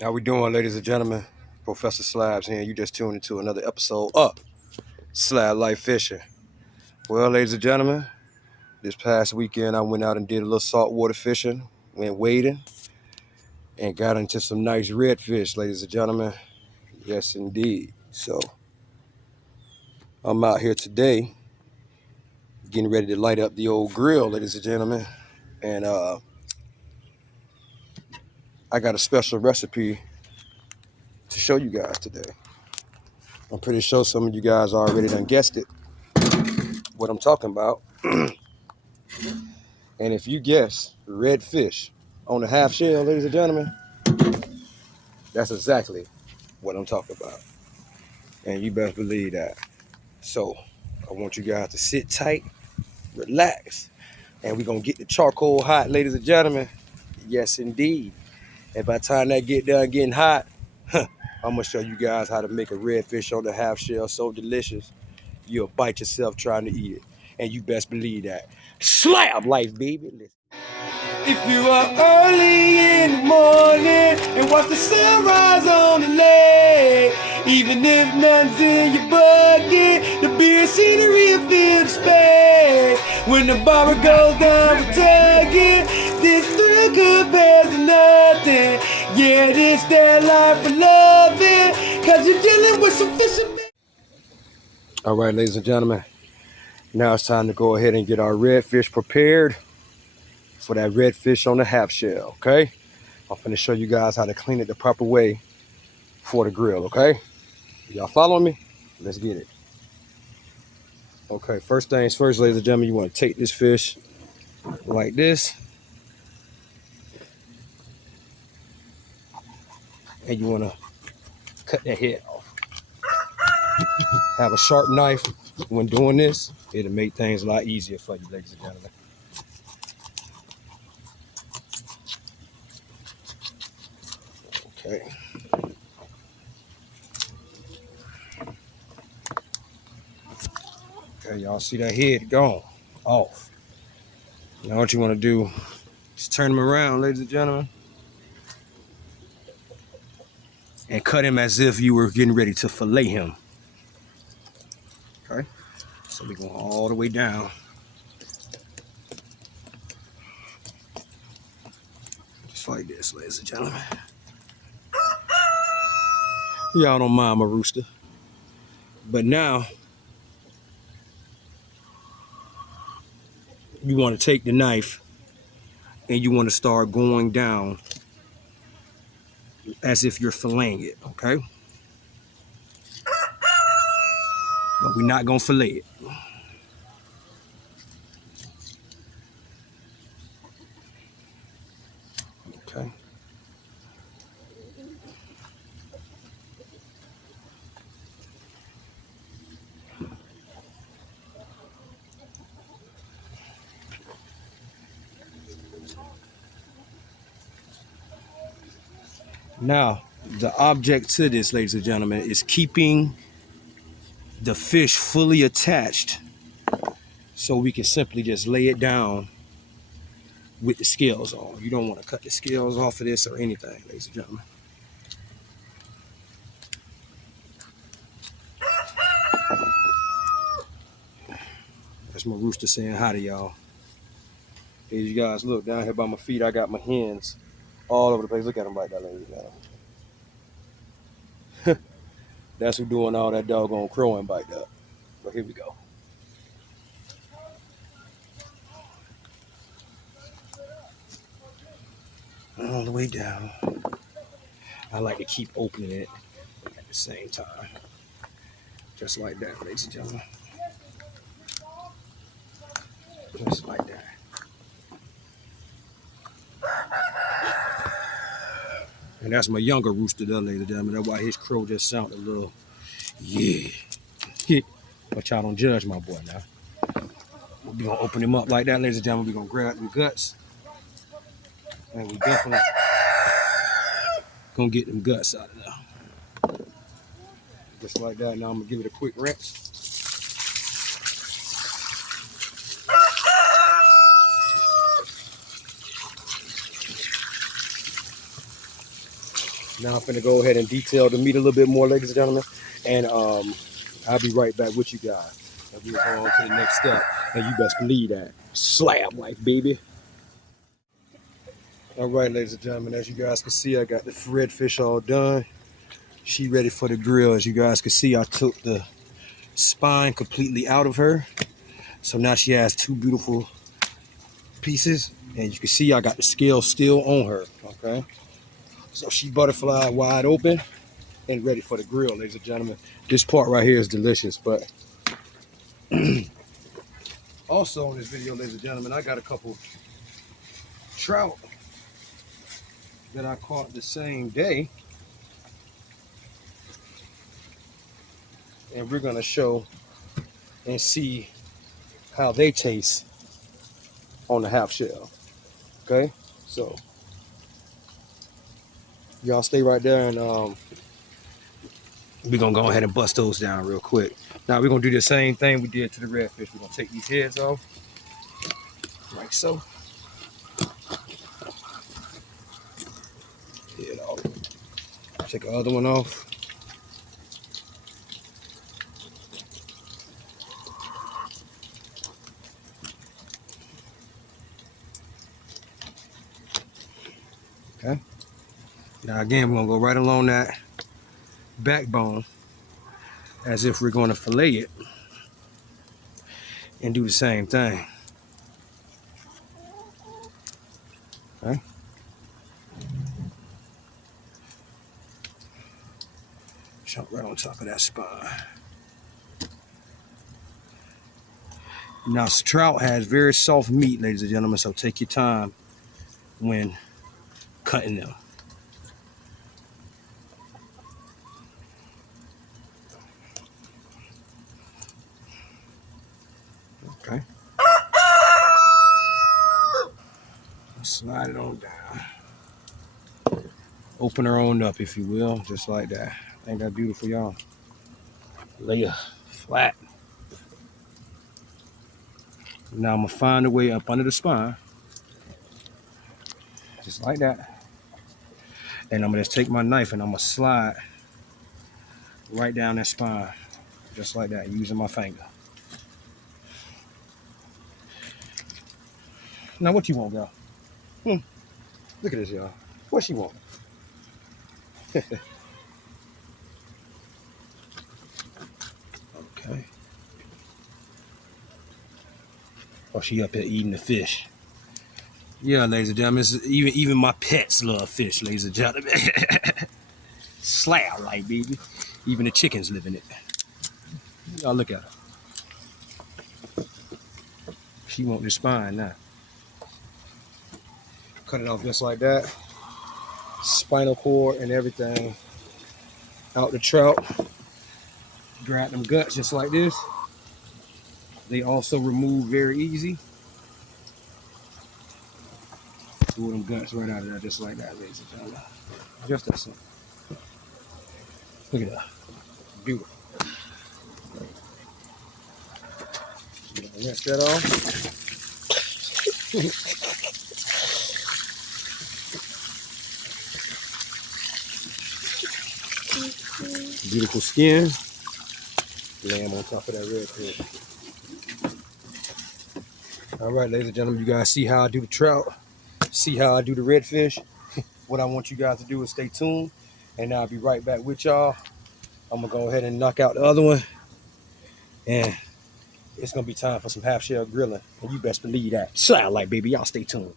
How we doing, ladies and gentlemen? Professor Slabz here. You just tuned into another episode of SlabLyfe Fishing. Well, ladies and gentlemen, this past weekend I went out and did a little saltwater fishing, went wading, and got into some nice redfish, ladies and gentlemen. Yes, indeed. So I'm out here today getting ready to light up the old grill, ladies and gentlemen. And I got a special recipe to show you guys today. I'm pretty sure some of you guys already done guessed it, what I'm talking about. And if you guess redfish on the half shell, ladies and gentlemen, that's exactly what I'm talking about. And you best believe that. So I want you guys to sit tight, relax, and we're going to get the charcoal hot, ladies and gentlemen. Yes, indeed. And by the time that get done getting hot, I'm going to show you guys how to make a redfish on the half shell so delicious, you'll bite yourself trying to eat it. And you best believe that. SlabLyfe, baby. Listen. If you are early in the morning and watch the sunrise on the lake, even if none's in your bucket, the beer scenery will fill the space. When the barber goes down with tugging, this thrill compares to nothing. Yeah, this that life for loving, cause you're dealing with some fishermen. All right, ladies and gentlemen, now it's time to go ahead and get our redfish prepared for that redfish on the half shell, okay? I'm going to show you guys how to clean it the proper way for the grill, okay? Y'all follow me? Let's get it. Okay, first things first, ladies and gentlemen, you want to take this fish like this. And you want to cut that head off. Have a sharp knife when doing this. It'll make things a lot easier for you, ladies and gentlemen. Okay. Okay, y'all see that head gone off. Now what you want to do is turn him around, ladies and gentlemen, and cut him as if you were getting ready to fillet him. Okay, so we're going all the way down. Just like this, ladies and gentlemen. Y'all don't mind my rooster. But now, you want to take the knife and you want to start going down as if you're filleting it, okay? But we're not going to fillet it. Okay. Now, the object to this, ladies and gentlemen, is keeping the fish fully attached so we can simply just lay it down with the scales on. You don't want to cut the scales off of this or anything, ladies and gentlemen. That's my rooster saying hi to y'all. As you guys look down here by my feet, I got my hens all over the place. Look at them right there, ladies and gentlemen. That's who doing all that doggone crowing bite up. But here we go. All the way down. I like to keep opening it at the same time. Just like that, ladies and gentlemen. Just like that. And that's my younger rooster there, ladies and gentlemen. That's why his crow just sounded a little, yeah. But y'all don't judge my boy now. We're gonna open him up like that, ladies and gentlemen. We're gonna grab the guts. And we definitely gonna get them guts out of there. Just like that. Now I'm gonna give it a quick rinse. Now I'm finna go ahead and detail the meat a little bit more, ladies and gentlemen, and I'll be right back with you guys. And we'll go on to the next step, and you best believe that. SlabLyfe, baby. All right, ladies and gentlemen, as you guys can see, I got the redfish all done. She ready for the grill. As you guys can see, I took the spine completely out of her. So now she has two beautiful pieces, and you can see I got the scale still on her, okay? So she butterfly wide open and ready for the grill, ladies and gentlemen. This part right here is delicious, but also in this video, ladies and gentlemen, I got a couple trout that I caught the same day, and we're gonna show and see how they taste on the half shell, okay? So y'all stay right there, and we're gonna go ahead and bust those down real quick. Now we're gonna do the same thing we did to the redfish. We're gonna take these heads off, like so. Head off. Take the other one off. Okay. Now again, we're gonna go right along that backbone as if we're gonna fillet it and do the same thing. Okay. Jump right on top of that spine. Now, trout has very soft meat, ladies and gentlemen, so take your time when cutting them. Okay. Slide it on down. Open her on up, if you will, just like that. Ain't that beautiful, y'all? Lay her flat. Now I'm gonna find a way up under the spine, just like that. And I'm gonna just take my knife and I'm gonna slide right down that spine, just like that, using my finger. Now what you want, girl? Look at this, y'all. What she want? Okay. Oh, she up here eating the fish. Yeah, ladies and gentlemen, even my pets love fish, ladies and gentlemen. SlabLyfe, baby. Even the chickens live in it. Y'all look at her. She want the spine now. Cut it off just like that. Spinal cord and everything out the trout. Grab them guts just like this. They also remove very easy. Pull them guts right out of there just like that, ladies and gentlemen. Just that simple. Look at that. Beautiful. Rinse that off. Beautiful skin. Lay them on top of that redfish. All right, ladies and gentlemen, you guys see how I do the trout? See how I do the redfish? What I want you guys to do is stay tuned, and I'll be right back with y'all. I'm gonna go ahead and knock out the other one, and it's gonna be time for some half shell grilling, and you best believe that. SlabLyfe, baby, y'all stay tuned.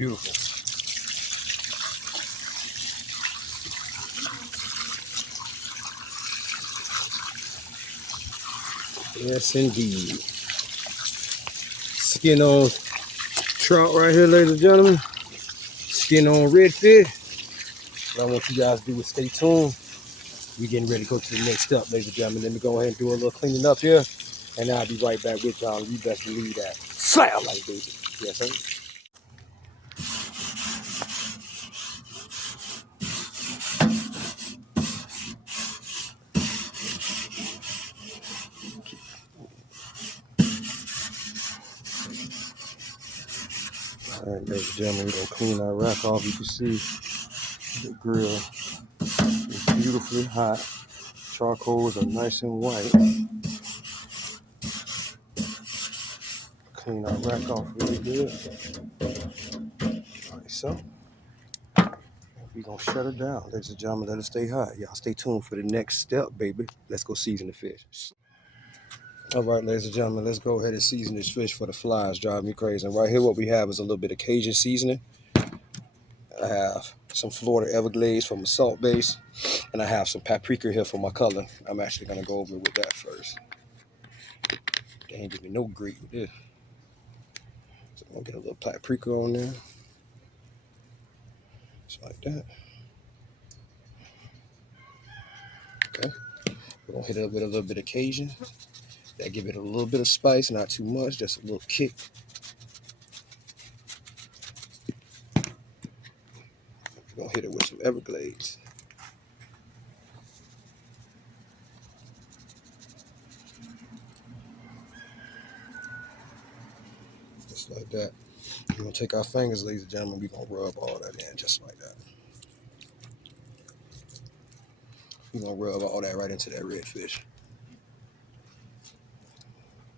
Beautiful. Yes, indeed. Skin on trout right here, ladies and gentlemen. Skin on redfish. What I want you guys to do is stay tuned. We're getting ready to go to the next step, ladies and gentlemen. Let me go ahead and do a little cleaning up here, and I'll be right back with y'all. You best believe that. SlabLyfe, baby. Yes, sir. All right, ladies and gentlemen, we're going to clean our rack off. You can see the grill is beautifully hot. Charcoals are nice and white. Clean our rack off really good. Like so. We're going to shut it down, ladies and gentlemen. Let it stay hot. Y'all stay tuned for the next step, baby. Let's go season the fish. All right, ladies and gentlemen, let's go ahead and season this fish for the flies. Drive me crazy. And right here, what we have is a little bit of Cajun seasoning. I have some Florida Everglades for my salt base. And I have some paprika here for my color. I'm actually going to go over with that first. They ain't give me no great with this. So I'm going to get a little paprika on there. Just like that. Okay. We're going to hit it with a little bit of Cajun. That give it a little bit of spice, not too much, just a little kick. We're going to hit it with some Everglades. Just like that. We're going to take our fingers, ladies and gentlemen. We're going to rub all that in just like that. We're going to rub all that right into that redfish.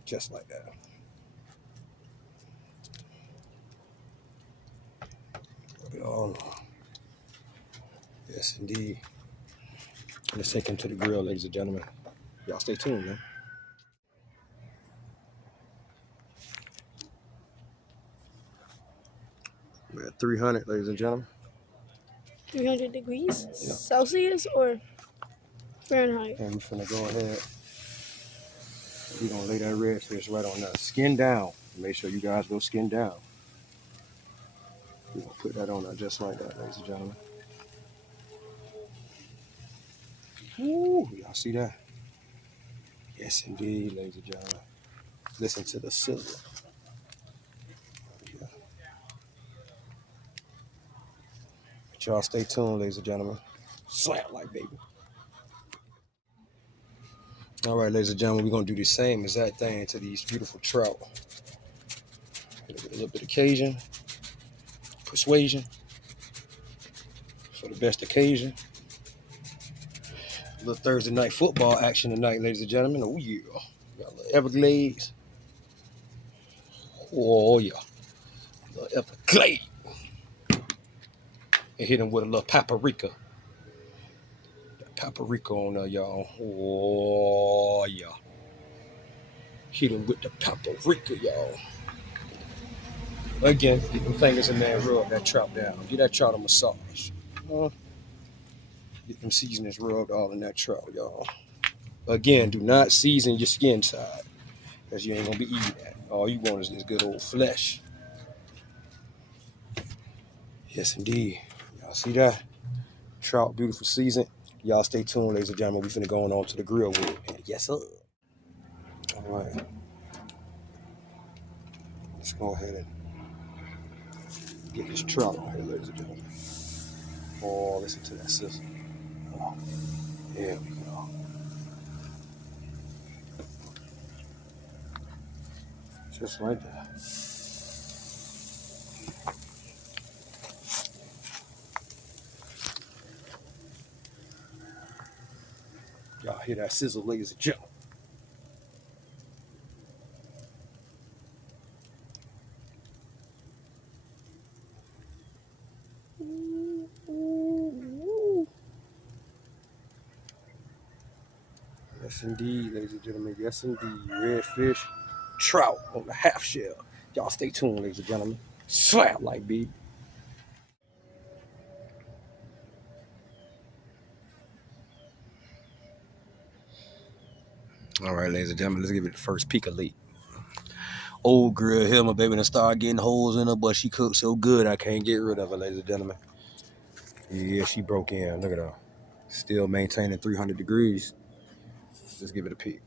Just like that. Rub it all on. Yes, indeed. Let's take him to the grill, ladies and gentlemen. Y'all stay tuned, man. We're at 300, ladies and gentlemen. 300 degrees Yep. Celsius or Fahrenheit? And we're finna go ahead. We're gonna lay that redfish right on there. Skin down. Make sure you guys go skin down. We're gonna put that on there just like that, ladies and gentlemen. Ooh, y'all see that? Yes, indeed, ladies and gentlemen. Listen to the sizzle. Yeah. But y'all stay tuned, ladies and gentlemen. SlabLyfe, baby. All right, ladies and gentlemen, we're gonna do the same exact thing to these beautiful trout. A little bit of Cajun, persuasion for the best occasion. A little Thursday night football action tonight, ladies and gentlemen. Oh yeah, got a little Everglades. Oh yeah, a little Everglade. And hit him with a little paprika. That paprika on there, y'all. Oh yeah. Hit him with the paprika, y'all. Again, get them fingers in there and rub that trout down. Get that trout a massage. Get them seasonings rubbed all in that trout, y'all. Again, do not season your skin side, because you ain't gonna be eating that. All you want is this good old flesh. Yes, indeed. Y'all see that? Trout, beautiful season. Y'all stay tuned, ladies and gentlemen. We finna go on to the grill with it. Yes, sir. All right. Let's go ahead and get this trout on here, ladies and gentlemen. Oh, listen to that sizzle. Oh, there we go. Just like that. Y'all hear that sizzle, ladies and gentlemen. Yes, indeed, ladies and gentlemen. Yes, indeed. Redfish trout on the half shell. Y'all stay tuned, ladies and gentlemen. SlabLyfe, baby. All right, ladies and gentlemen, let's give it the first peek of leak. Old girl here, my baby done started getting holes in her, but she cooked so good I can't get rid of her, ladies and gentlemen. Yeah, she broke in. Look at her. Still maintaining 300 degrees. Let's give it a peek.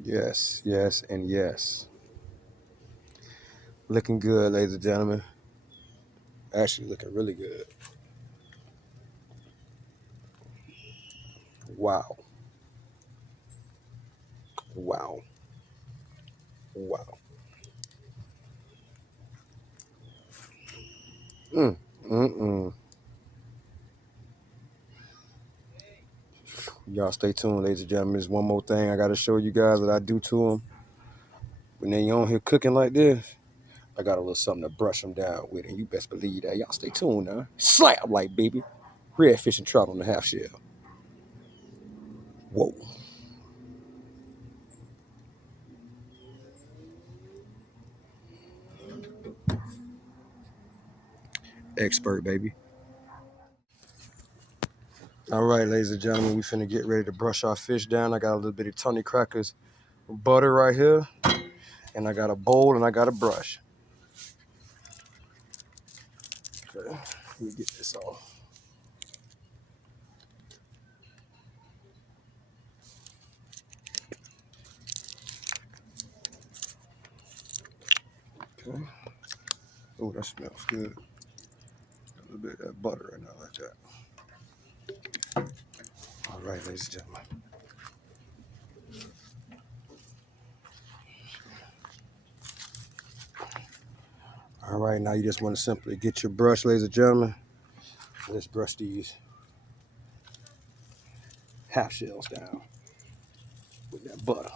Yes, yes, and yes. Looking good, ladies and gentlemen. Actually looking really good. Wow. Wow. Wow. Mm. Y'all stay tuned, ladies and gentlemen. There's one more thing I got to show you guys that I do to them. When they on here cooking like this, I got a little something to brush them down with, and you best believe that. Y'all stay tuned now. SlabLyfe, baby. Redfish and trout on the half shell. Whoa. Expert, baby. All right, ladies and gentlemen, we finna get ready to brush our fish down. I got a little bit of Tony Crackers butter right here, and I got a bowl and I got a brush. Okay, let me get this off. Okay. Oh, that smells good. A little bit of that butter in there like that. All right, ladies and gentlemen. All right, now you just want to simply get your brush, ladies and gentlemen. Let's brush these half shells down with that butter.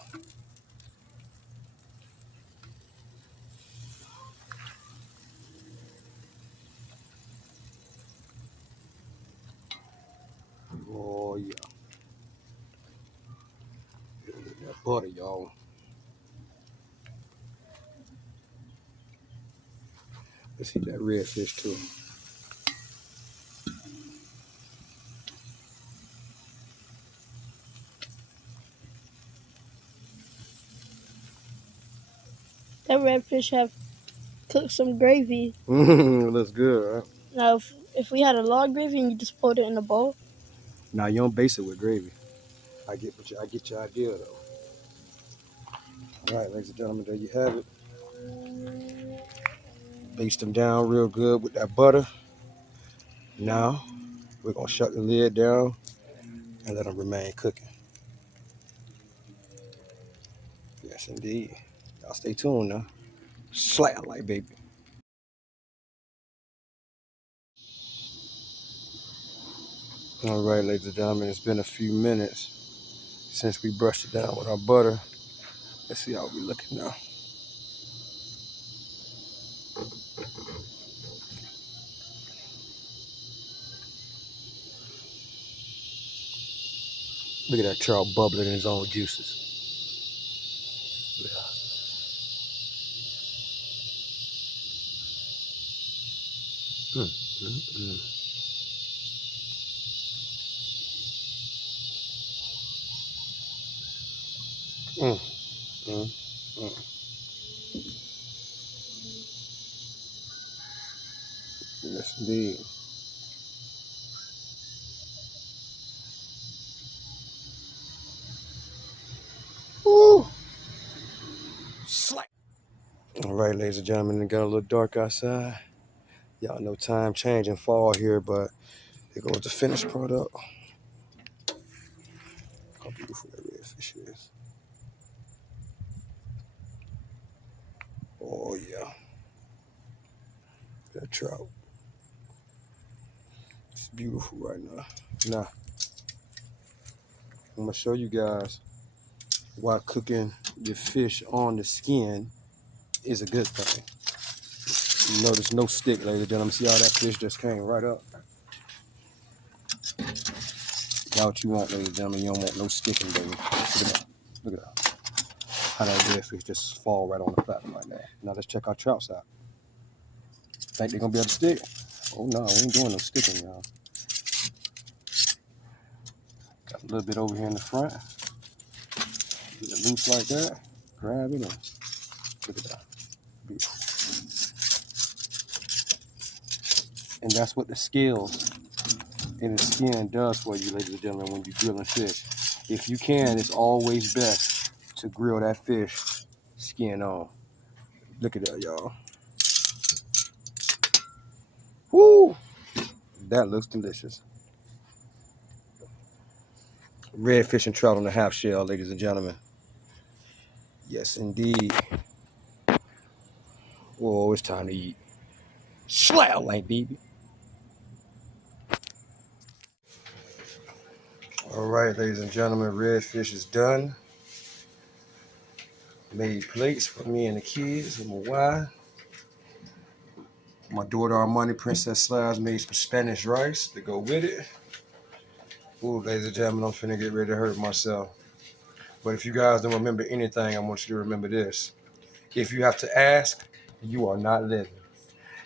Oh, yeah. With that butter, y'all. Let's hit that redfish too. That redfish have cooked some gravy. Looks good, right? Now, if we had a log gravy and you just poured it in a bowl. Now you don't base it with gravy. I get your idea though. All right, ladies and gentlemen, there you have it. Baste them down real good with that butter. Now we're gonna shut the lid down and let them remain cooking. Yes, indeed. Y'all stay tuned now. SlabLyfe, baby. All right, ladies and gentlemen, it's been a few minutes since we brushed it down with our butter. Let's see how we looking now. Look at that trout bubbling in his own juices. Mm. Mm, mm, mm. Yes, indeed. Woo! Slap. All right, ladies and gentlemen, it got a little dark outside. Y'all know time change and fall here, but here goes the finished product. How beautiful that redfish is. Oh, yeah. That trout. It's beautiful right now. Now, I'm going to show you guys why cooking your fish on the skin is a good thing. You notice no stick, ladies and gentlemen. See how that fish just came right up? That's what you want, ladies and gentlemen. You don't want no sticking, baby. Look at that. Look at that. How that redfish just fall right on the platinum like that. Now let's check our trouts out. Think they're going to be able to stick? Oh, no, we ain't doing no sticking, y'all. A little bit over here in the front. Get it loose like that. Grab it and look at that. And that's what the scales and the skin does for you, ladies and gentlemen, when you're grilling fish. If you can, it's always best to grill that fish skin on. Look at that, y'all. Woo! That looks delicious. Redfish and trout on the half shell, ladies and gentlemen. Yes, indeed. Whoa, it's time to eat. SlabLyfe, baby. All right, ladies and gentlemen, redfish is done. Made plates for me and the kids and my wife. My daughter Armani Princess Slabz made some Spanish rice to go with it. Ooh, ladies and gentlemen, I'm finna get ready to hurt myself. But if you guys don't remember anything, I want you to remember this. If you have to ask, you are not living.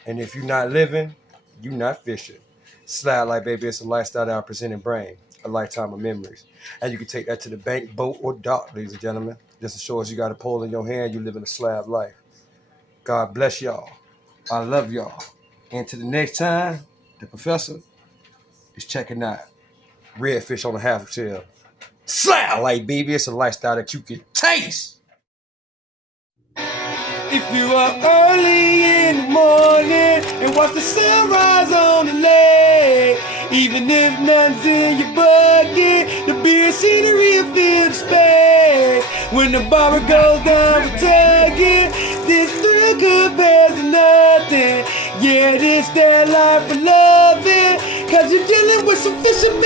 And if you're not living, you're not fishing. SlabLyfe, baby, it's a lifestyle that I present in brain, a lifetime of memories. And you can take that to the bank, boat, or dock, ladies and gentlemen. Just as sure as you got a pole in your hand, you live in a slab life. God bless y'all. I love y'all. And to the next time, the professor is checking out redfish on the half shell. SlabLyfe, baby, it's a lifestyle that you can taste. If you are early in the morning and watch the sunrise on the lake, even if nothing's in your bucket, the beer scenery will fill the space. When the barber goes down with tugging, this thrill compares to nothing. Yeah, this that life for loving, 'cause you're dealing with some fishermen.